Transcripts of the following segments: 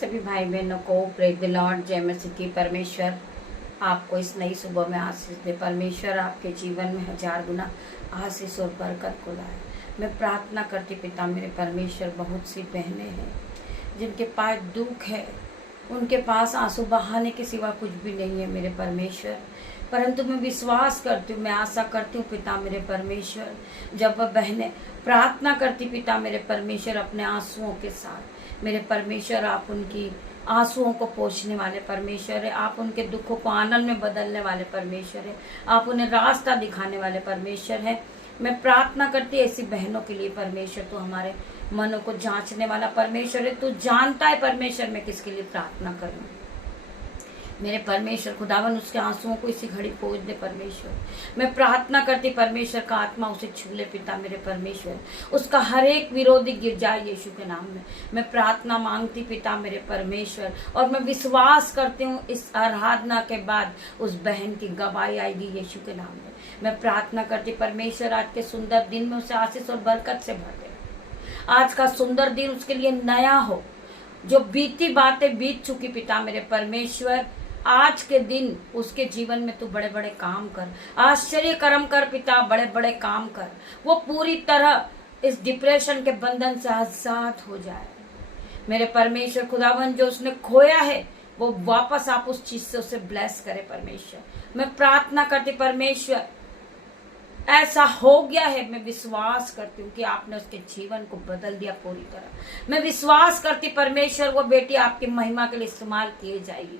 सभी भाई बहनों को प्रेज द लॉर्ड, जय मसीह की। परमेश्वर आपको इस नई सुबह में आशीष दे। परमेश्वर आपके जीवन में 1000 गुना आशीष और बरकत को लाए। मैं प्रार्थना करती पिता मेरे परमेश्वर, बहुत सी बहनें हैं जिनके पास दुख है, उनके पास आंसू बहाने के सिवा कुछ भी नहीं है मेरे परमेश्वर। परंतु मैं विश्वास करती हूँ, मैं आशा करती हूँ पिता मेरे परमेश्वर, जब वह बहनें प्रार्थना करती पिता मेरे परमेश्वर अपने आंसुओं के साथ, मेरे परमेश्वर आप उनकी आंसुओं को पोंछने वाले परमेश्वर है। आप उनके दुखों को आनंद में बदलने वाले परमेश्वर है। आप उन्हें रास्ता दिखाने वाले परमेश्वर है। मैं प्रार्थना करती ऐसी बहनों के लिए परमेश्वर, तो हमारे मनों को जांचने वाला परमेश्वर है। तू जानता है परमेश्वर मैं किसके लिए प्रार्थना करूं। मेरे परमेश्वर खुदावन उसके आंसुओं को इसी घड़ी पोंछ दे परमेश्वर। मैं प्रार्थना करती परमेश्वर का आत्मा उसे छू ले पिता मेरे परमेश्वर, उसका हर एक विरोधी गिर जाए यीशु के नाम में। मैं प्रार्थना मांगती पिता मेरे परमेश्वर, और मैं विश्वास करती हूँ इस आराधना के बाद उस बहन की गवाही आएगी यीशु के नाम में। मैं प्रार्थना करती परमेश्वर आज के सुंदर दिन में उसे आशीष और बरकत से भर दे। आज का सुंदर दिन उसके लिए नया हो। जो बीती बातें बीत चुकी पिता मेरे परमेश्वर, आज के दिन उसके जीवन में तू बड़े बड़े काम कर, आश्चर्य कर्म कर पिता, बड़े बड़े काम कर। वो पूरी तरह इस डिप्रेशन के बंधन से आजाद हो जाए मेरे परमेश्वर खुदावन। जो उसने खोया है वो वापस आप उस चीज से उसे ब्लेस करे परमेश्वर। मैं प्रार्थना करती परमेश्वर ऐसा हो गया है। मैं विश्वास करती हूँ कि आपने उसके जीवन को बदल दिया पूरी तरह। मैं विश्वास करती परमेश्वर वो बेटी आपकी महिमा के लिए इस्तेमाल किए जाएगी।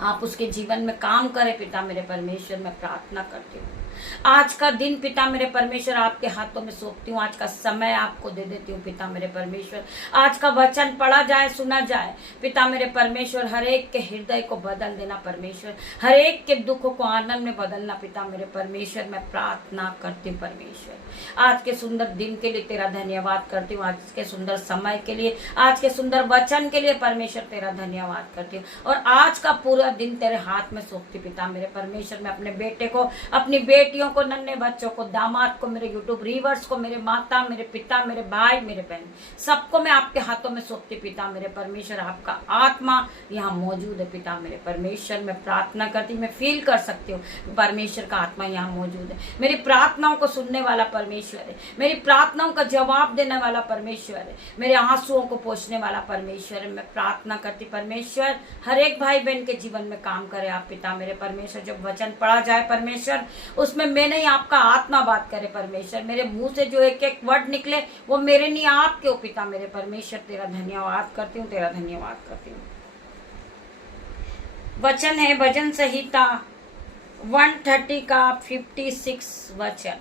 आप उसके जीवन में काम करें पिता मेरे परमेश्वर। मैं प्रार्थना करती हूँ आज का दिन पिता मेरे परमेश्वर आपके हाथों में सौंपती हूँ। आज का समय आपको दे देती हूँ पिता मेरे परमेश्वर। आज का वचन पढ़ा जाए, सुना जाए पिता मेरे परमेश्वर। हर एक के हृदय को बदल देना परमेश्वर, हर एक के दुखों को आनंद में बदलना पिता मेरे परमेश्वर। मैं प्रार्थना करती हूँ परमेश्वर आज के सुंदर दिन के लिए तेरा धन्यवाद करती हूँ। आज के सुंदर समय के लिए, आज के सुंदर वचन के लिए परमेश्वर तेरा धन्यवाद करती हूँ। और आज का पूरा दिन तेरे हाथ में सौंपती पिता मेरे परमेश्वर। मैं अपने बेटे को, अपनी बेटियों को, नन्हे बच्चों को, दामाद को, मेरे यूट्यूब रीवर्स को, मेरे माता, मेरे पिता, मेरे भाई, मेरे बहन, सबको मैं आपके हाथों में सौंपती पिता मेरे परमेश्वर। आपका आत्मा यहाँ मौजूद है पिता मेरे परमेश्वर। मैं प्रार्थना करती, मैं फील कर सकती हूँ परमेश्वर का आत्मा यहाँ मौजूद है। मेरी प्रार्थनाओं को सुनने वाला परमेश्वर है, मेरी प्रार्थनाओं का जवाब देने वाला परमेश्वर है, मेरे आंसुओं को पोंछने वाला परमेश्वर है। मैं प्रार्थना करती परमेश्वर हर एक भाई बहन के जीवन में काम करे आप पिता मेरे परमेश्वर। जब वचन पढ़ा जाए परमेश्वर, उसमें मैं नहीं आपका आत्मा बात करे परमेश्वर। मेरे मुंह से जो एक एक वर्ड निकले वो मेरे नहीं आपके हो पिता मेरे परमेश्वर। तेरा धन्यवाद करती हूँ, तेरा धन्यवाद करती हूँ। वचन है भजन संहिता 130 का 56 वचन।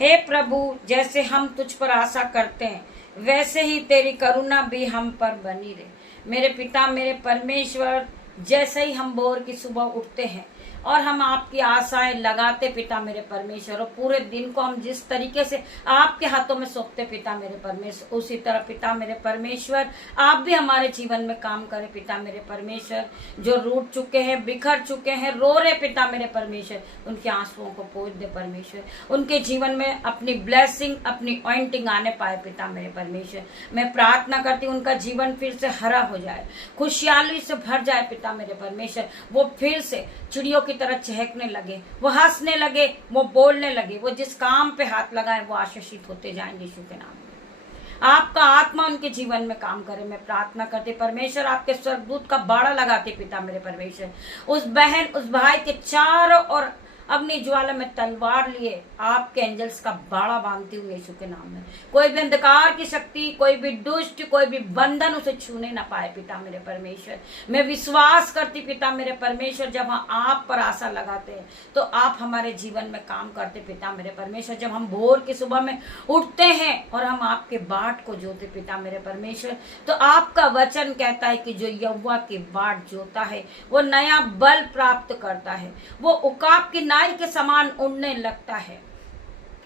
हे प्रभु, जैसे हम तुझ पर आशा करते हैं वैसे ही तेरी करुणा भी हम पर बनी रहे। मेरे पिता मेरे परमेश्वर, जैसे ही हम भोर की सुबह उठते हैं और हम आपकी आशाएं लगाते पिता मेरे परमेश्वर, और पूरे दिन को हम जिस तरीके से आपके हाथों में सौंपते पिता मेरे परमेश्वर, उसी तरह पिता मेरे परमेश्वर आप भी हमारे जीवन में काम करें पिता मेरे परमेश्वर। जो रूठ चुके हैं, बिखर चुके हैं, रो रहे पिता मेरे परमेश्वर, उनके आंसुओं को पोंछ दे परमेश्वर। उनके जीवन में अपनी ब्लेसिंग, अपनी ऑइंटिंग आने पाए पिता मेरे परमेश्वर। मैं प्रार्थना करती हूँ उनका जीवन फिर से हरा हो जाए, खुशहाली से भर जाए पिता मेरे परमेश्वर। वो फिर से चिड़ियों की तरह चहकने लगे, वो हंसने लगे, वो बोलने लगे, वो जिस काम पे हाथ लगाए वो आशीषित होते जाएंगे यीशु के नाम में। आपका आत्मा उनके जीवन में काम करे। मैं प्रार्थना करती परमेश्वर आपके स्वर्गदूत का बाड़ा लगाते पिता मेरे परमेश्वर। उस बहन, उस भाई के चारों ओर अग्नि ज्वाला में तलवार लिए आपके एंजल्स का बाड़ा बांधती हुई यीशु के नाम में। कोई भी अंधकार की शक्ति, कोई भी दुष्ट, कोई भी बंधन उसे छूने ना पाए पिता मेरे परमेश्वर। मैं विश्वास करती पिता मेरे परमेश्वर, जब हम आप पर आशा लगाते हैं तो आप हमारे जीवन में काम करते पिता मेरे परमेश्वर। जब हम भोर की सुबह में उठते हैं और हम आपके बाट को जोते पिता मेरे परमेश्वर, तो आपका वचन कहता है कि जो यहोवा की बाट जोता है वो नया बल प्राप्त करता है, वो उकाब की नाई के समान उड़ने लगता है।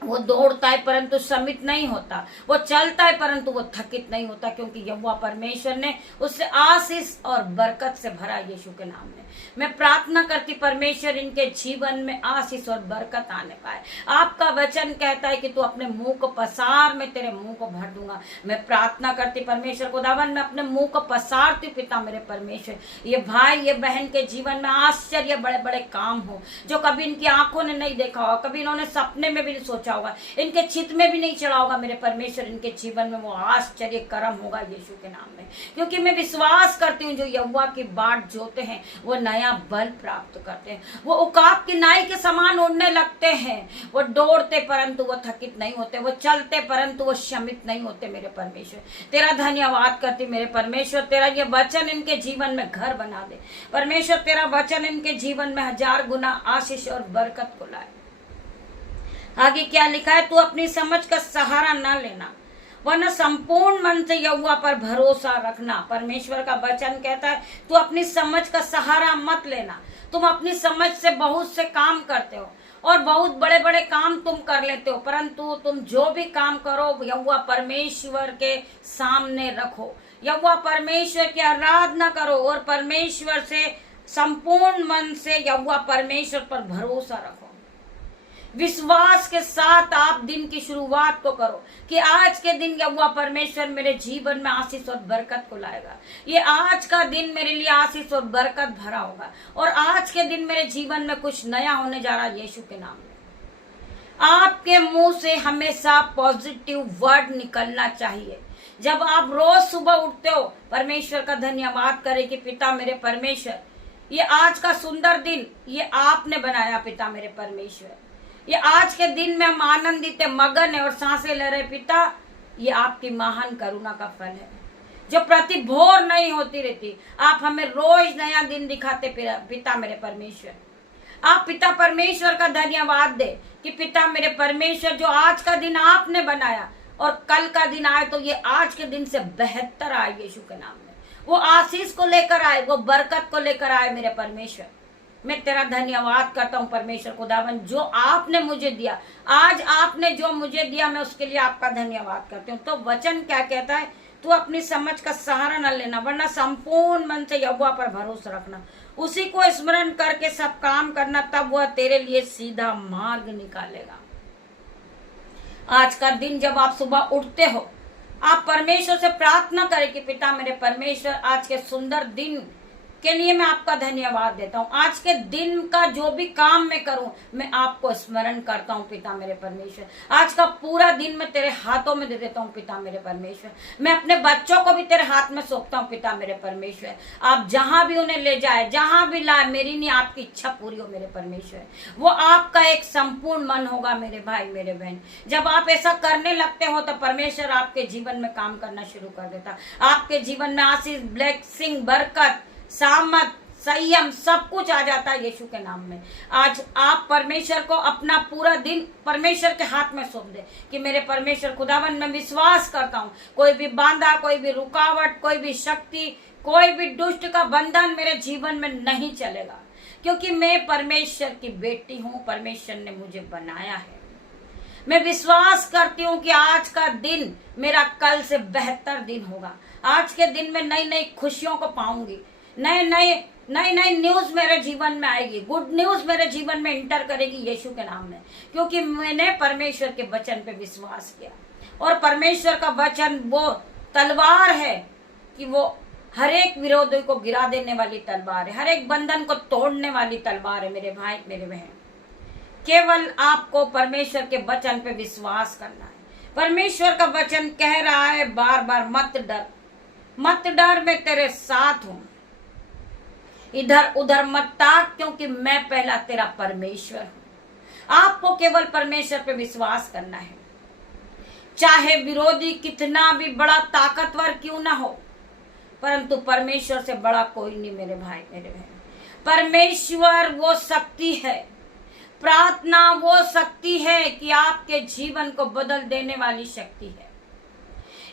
वो दौड़ता है परंतु श्रमित नहीं होता, वो चलता है परंतु वो थकित नहीं होता, क्योंकि यहोवा परमेश्वर ने उससे आशीष और बरकत से भरा यीशु के नाम में। मैं प्रार्थना करती परमेश्वर इनके जीवन में आशीष और बरकत आने पाए। आपका वचन कहता है कि तू अपने मुंह को पसार, मैं तेरे मुंह को भर दूंगा। मैं प्रार्थना करती परमेश्वर खुदावन, मैं अपने मुंह को पसारती पिता मेरे परमेश्वर, ये भाई ये बहन के जीवन में आश्चर्य बड़े बड़े काम हो जो कभी इनकी आंखों ने नहीं देखा होगा, कभी इन्होंने सपने में भी नहीं सोचा होगा, इनके चित्त में भी नहीं चढ़ा होगा। मेरे परमेश्वर इनके जीवन में वो आश्चर्य कर्म होगा यीशु के नाम में, क्योंकि मैं विश्वास करती हूँ जो यहोवा की बाट जोते हैं वो नया बल प्राप्त करते हैं। वो उकाब की नाई के समान उड़ने लगते हैं, वो दौड़ते परंतु वो थकित नहीं होते, वो चलते परंतु वो श्रमित नहीं होते। मेरे परमेश्वर तेरा धन्यवाद करती मेरे परमेश्वर, तेरा ये वचन इनके जीवन में घर बना दे परमेश्वर, तेरा वचन इनके जीवन में 1000 गुना आशीष और बरकत को लाए। आगे क्या लिखा है, तू अपनी समझ का सहारा ना लेना वरना संपूर्ण मन से यहोवा पर भरोसा रखना। परमेश्वर का वचन कहता है तू अपनी समझ का सहारा मत लेना। तुम अपनी समझ से बहुत से काम करते हो और बहुत बड़े बड़े काम तुम कर लेते हो, परंतु तुम जो भी काम करो यहोवा परमेश्वर के सामने रखो, यहोवा परमेश्वर की आराधना करो और परमेश्वर से संपूर्ण मन से यहोवा परमेश्वर पर भरोसा रखो। विश्वास के साथ आप दिन की शुरुआत को करो कि आज के दिन यहोवा परमेश्वर मेरे जीवन में आशीष और बरकत को लाएगा। ये आज का दिन मेरे लिए आशीष और बरकत भरा होगा और आज के दिन मेरे जीवन में कुछ नया होने जा रहा है यीशु के नाम में। आपके मुंह से हमेशा पॉजिटिव वर्ड निकलना चाहिए। जब आप रोज सुबह उठते हो परमेश्वर का धन्यवाद करें कि पिता मेरे परमेश्वर ये आज का सुंदर दिन ये आपने बनाया, पिता मेरे परमेश्वर ये आज के दिन में हम आनंदित मगन है और सांसें ले रहे पिता, ये आपकी महान करुणा का फल है जो प्रति भोर नहीं होती रहती। आप हमें रोज नया दिन दिखाते पिता मेरे परमेश्वर। आप पिता परमेश्वर का धन्यवाद दे कि पिता मेरे परमेश्वर जो आज का दिन आपने बनाया और कल का दिन आए तो ये आज के दिन से बेहतर आए यीशु के नाम में। वो आशीष को लेकर आए, वो बरकत को लेकर आए मेरे परमेश्वर। मैं तेरा धन्यवाद करता हूँ परमेश्वर खुदावन जो आपने मुझे दिया, आज आपने जो मुझे दिया मैं उसके लिए आपका धन्यवाद करती हूँ। तो वचन क्या कहता है, तू अपनी समझ का सहारा न लेना वरना संपूर्ण मन से यहोवा पर भरोसा रखना, उसी को स्मरण करके सब काम करना, तब वह तेरे लिए सीधा मार्ग निकालेगा। आज का दिन जब आप सुबह उठते हो आप परमेश्वर से प्रार्थना करें कि पिता मेरे परमेश्वर आज के सुंदर दिन के लिए मैं आपका धन्यवाद देता हूँ। आज के दिन का जो भी काम मैं करूं मैं आपको स्मरण करता हूँ पिता मेरे परमेश्वर। आज का पूरा दिन मैं तेरे हाथों में दे देता हूँ पिता मेरे परमेश्वर। मैं अपने बच्चों को भी तेरे हाथ में सौंपता हूँ पिता मेरे परमेश्वर। आप जहां भी उन्हें ले जाए, जहां भी लाए, मेरी नहीं आपकी इच्छा पूरी हो मेरे परमेश्वर। वो आपका एक संपूर्ण मन होगा मेरे भाई मेरे बहन। जब आप ऐसा करने लगते हो तो परमेश्वर आपके जीवन में काम करना शुरू कर देता। आपके जीवन में आशीष, ब्लेसिंग, बरकत, सामत, संयम सब कुछ आ जाता है यीशु के नाम में। आज आप परमेश्वर को अपना पूरा दिन परमेश्वर के हाथ में सौंप दे कि मेरे परमेश्वर खुदावन मैं विश्वास करता हूँ कोई भी बांधा, कोई भी रुकावट, कोई भी शक्ति, कोई भी दुष्ट का बंधन मेरे जीवन में नहीं चलेगा, क्योंकि मैं परमेश्वर की बेटी हूँ। परमेश्वर ने मुझे बनाया है। मैं विश्वास करती हूँ कि आज का दिन मेरा कल से बेहतर दिन होगा। आज के दिन में नई नई खुशियों को पाऊंगी, नई न्यूज मेरे जीवन में आएगी, गुड न्यूज मेरे जीवन में इंटर करेगी यीशु के नाम में, क्योंकि मैंने परमेश्वर के वचन पे विश्वास किया। और परमेश्वर का वचन वो तलवार है कि वो हर एक विरोधी को गिरा देने वाली तलवार है, हर एक बंधन को तोड़ने वाली तलवार है मेरे भाई मेरे बहन। केवल आपको परमेश्वर के वचन पे विश्वास करना है। परमेश्वर का वचन कह रहा है बार बार मत डर, मत डर, मैं तेरे साथ हूं। इधर उधर मत ताक, क्योंकि मैं पहला तेरा परमेश्वर हूं। आपको केवल परमेश्वर पे विश्वास करना है। चाहे विरोधी कितना भी बड़ा ताकतवर क्यों ना हो, परंतु परमेश्वर से बड़ा कोई नहीं मेरे भाई मेरे बहन। परमेश्वर वो शक्ति है, प्रार्थना वो शक्ति है कि आपके जीवन को बदल देने वाली शक्ति है।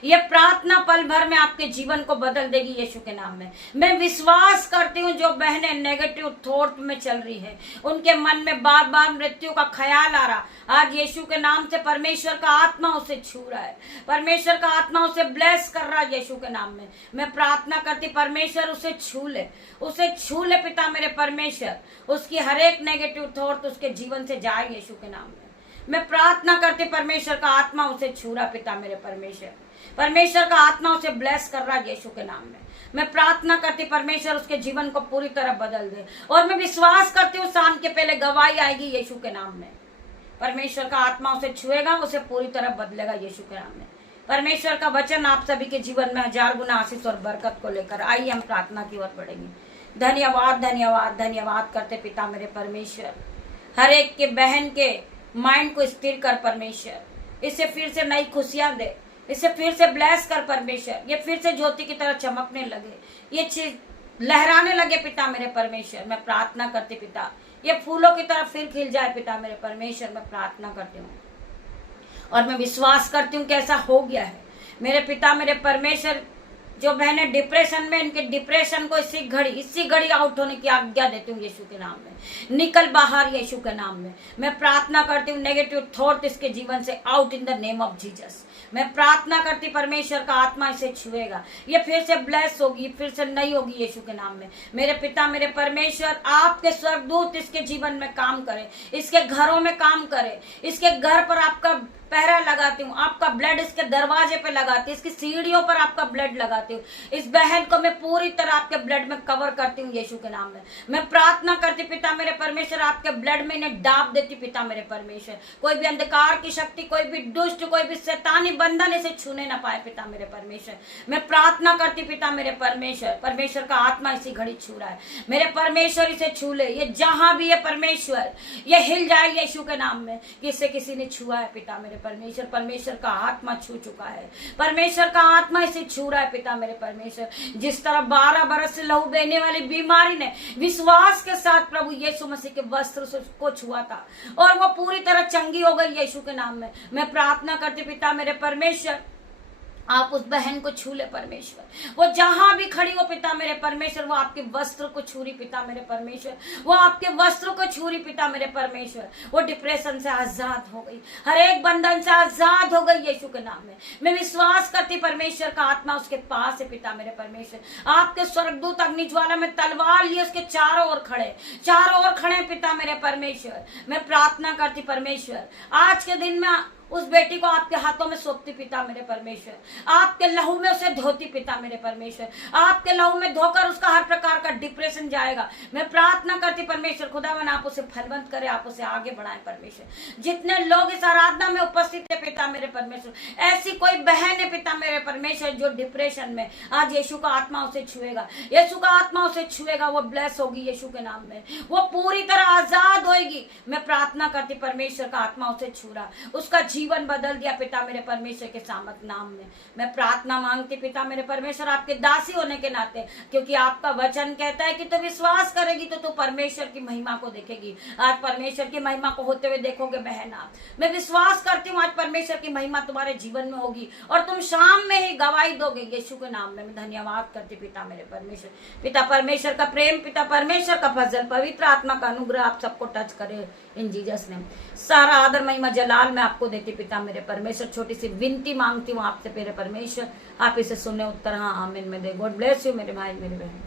ये प्रार्थना पल भर में आपके जीवन को बदल देगी यीशु के नाम में। मैं विश्वास करती हूँ जो बहनें नेगेटिव थॉट में चल रही है, उनके मन में बार बार मृत्यु का ख्याल आ रहा, आज यीशु के नाम से परमेश्वर का आत्मा उसे छू रहा है, परमेश्वर का आत्मा उसे ब्लेस कर रहा है यीशु के नाम में। मैं प्रार्थना करती परमेश्वर उसे छू ले, उसे छू ले पिता मेरे परमेश्वर, उसकी हर एक नेगेटिव थॉट उसके जीवन से जाए यीशु के नाम में। मैं प्रार्थना करती परमेश्वर का आत्मा उसे छू रहा पिता मेरे परमेश्वर, परमेश्वर का आत्मा उसे ब्लेस कर रहा यीशु के नाम में। मैं प्रार्थना करती परमेश्वर उसके जीवन को पूरी तरह बदल दे, और मैं विश्वास करती हूँ शाम के पहले गवाही आएगी यीशु के नाम में। परमेश्वर का आत्मा उसे छुएगा, उसे पूरी तरह बदलेगा यीशु के नाम में। परमेश्वर का वचन आप सभी के जीवन में 1000 गुना आशीष और बरकत को लेकर आइए हम प्रार्थना की ओर बढ़ेंगे। धन्यवाद धन्यवाद धन्यवाद करते पिता मेरे परमेश्वर, हर एक के बहन के माइंड को स्थिर कर परमेश्वर, इसे फिर से नई खुशियां दे, इसे फिर से ब्लेस कर परमेश्वर, ये फिर से ज्योति की तरह चमकने लगे, ये चीज लहराने लगे पिता मेरे परमेश्वर। मैं प्रार्थना करती पिता, ये फूलों की तरह फिर खिल जाए पिता मेरे परमेश्वर। मैं प्रार्थना करती हूँ और मैं विश्वास करती हूँ कि ऐसा हो गया है मेरे पिता मेरे परमेश्वर। जो बहनें डिप्रेशन में, इनके डिप्रेशन को इसी घड़ी आउट होने की आज्ञा देती हूँ यीशु के नाम में। निकल बाहर यीशु के नाम में। मैं प्रार्थना करती हूँ नेगेटिव थॉट इसके जीवन से out in the name of Jesus. मैं प्रार्थना करती परमेश्वर का आत्मा इसे छुएगा, ये फिर से ब्लेस होगी, फिर से नई होगी यीशु के नाम में। मेरे पिता मेरे परमेश्वर, आपके स्वर्गदूत इसके जीवन में काम करे, इसके घरों में काम करे, इसके घर पर आपका पहरा लगाती हूँ, आपका ब्लड इसके दरवाजे पे लगाती हूँ, इसकी सीढ़ियों पर आपका ब्लड लगाती हूँ। इस बहन को मैं पूरी तरह आपके ब्लड में कवर करती हूँ यीशु के नाम में। मैं प्रार्थना करती पिता मेरे परमेश्वर, आपके ब्लड में इन्हें डाब देती पिता मेरे परमेश्वर। कोई भी अंधकार की शक्ति, कोई भी दुष्ट, कोई भी शैतानी बंधन इसे छूने ना पाए पिता मेरे परमेश्वर। मैं प्रार्थना करती पिता मेरे परमेश्वर, परमेश्वर का आत्मा इसी घड़ी छू रहा है मेरे परमेश्वर, इसे छू ले, ये जहां भी है परमेश्वर, ये हिल जाए यीशु के नाम में कि इसे किसी ने छुआ है पिता मेरे परमेश्वर। परमेश्वर का आत्मा छू चुका है, परमेश्वर का आत्मा इसे छू रहा है पिता मेरे परमेश्वर। जिस तरह 12 बरस से लहू बहने वाली बीमारी ने विश्वास के साथ प्रभु यीशु मसीह के वस्त्र को छुआ था और वो पूरी तरह चंगी हो गई यीशु के नाम में। मैं प्रार्थना करती पिता मेरे परमेश्वर, आप उस बहन को छू ले परमेश्वर, वो जहां भी खड़ी हो पिता मेरे परमेश्वर, वो आपके वस्त्र को छू रही पिता मेरे परमेश्वर, वो आपके वस्त्र को छू रही पिता मेरे परमेश्वर। वो डिप्रेशन से आजाद हो गई, हर एक बंधन से आजाद हो गई यीशु के नाम में। मैं विश्वास करती परमेश्वर का आत्मा उसके पास है पिता मेरे परमेश्वर। आपके स्वर्गदूत अग्नि ज्वाला में तलवार लिए उसके चारों ओर खड़े पिता मेरे परमेश्वर। मैं प्रार्थना करती परमेश्वर, आज के दिन में उस बेटी को आपके हाथों में सौंपती पिता मेरे परमेश्वर, आपके लहू में उसे धोती पिता मेरे परमेश्वर, आपके लहू में धोकर उसका हर प्रकार का डिप्रेशन जाएगा। मैं प्रार्थना करती परमेश्वर खुदावन, आप उसे फलवंत करे, आप उसे आगे बढ़ाएं परमेश्वर। जितने लोग इस आराधना में उपस्थित है पिता मेरे परमेश्वर, ऐसी कोई बहन है पिता मेरे परमेश्वर जो डिप्रेशन में, आज यीशु का आत्मा उसे छुएगा, यीशु का आत्मा उसे छुएगा, वो ब्लेस होगी यीशु के नाम में, वो पूरी तरह आजाद होगी। मैं प्रार्थना करती परमेश्वर का आत्मा उसे छू रहा, उसका जीवन बदल दिया पिता मेरे परमेश्वर के सामर्थ नाम में। मैं प्रार्थना मांगती पिता मेरे परमेश्वर, आपके दासी होने के नाते, क्योंकि आपका वचन कहता है कि तू विश्वास करेगी तो तू परमेश्वर की महिमा को देखेगी। आज परमेश्वर की महिमा को होते हुए देखोगे बहन आप। मैं विश्वास करती हूँ आज परमेश्वर की महिमा तुम्हारे जीवन में होगी और तुम शाम में ही गवाही दोगे यीशु के नाम में। मैं धन्यवाद करती पिता मेरे परमेश्वर। पिता परमेश्वर का प्रेम, पिता परमेश्वर का फजल, पवित्र आत्मा का अनुग्रह आप सबको टच करे इन जीसस नेम। सारा आदर महिमा जलाल मैं आपको देती पिता मेरे परमेश्वर। छोटी सी विनती मांगती हूँ आपसे मेरे परमेश्वर, आप इसे सुने उत्तर हाँ आमीन में दे। गॉड ब्लेस यू मेरे भाई मेरे बहन।